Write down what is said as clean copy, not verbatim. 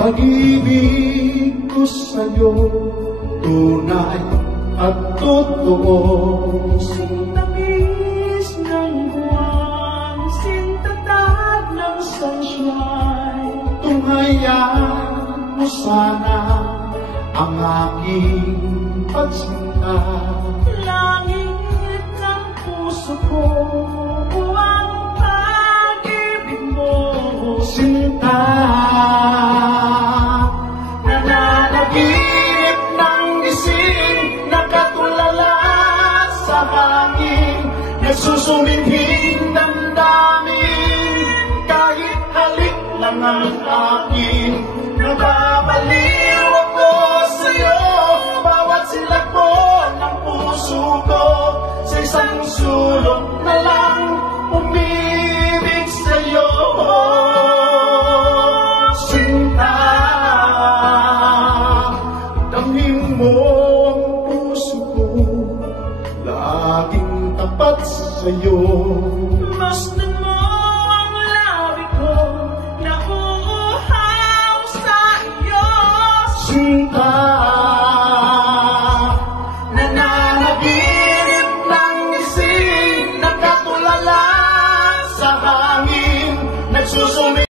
Pag-ibig ko sa'yo, tunay at totoo. Sintamis ng buwan, sintatag ng sunshine. Tunghayan mo sana ang aking pagsinta. Langit ng puso ko, buwang pag-ibig mo. Sinta, Nananaginip ng gising, nakatulala sa hangin. nagsusumingking damdamin, kahit halik lang ang akin. Nababaliw ako sa'yo, bawat silakbo ng puso ko. Sa isang sulok na lang, umibig sa'yo. Sinta, damhin mo ang puso ko, laging tapat sa'yo. Masdan mo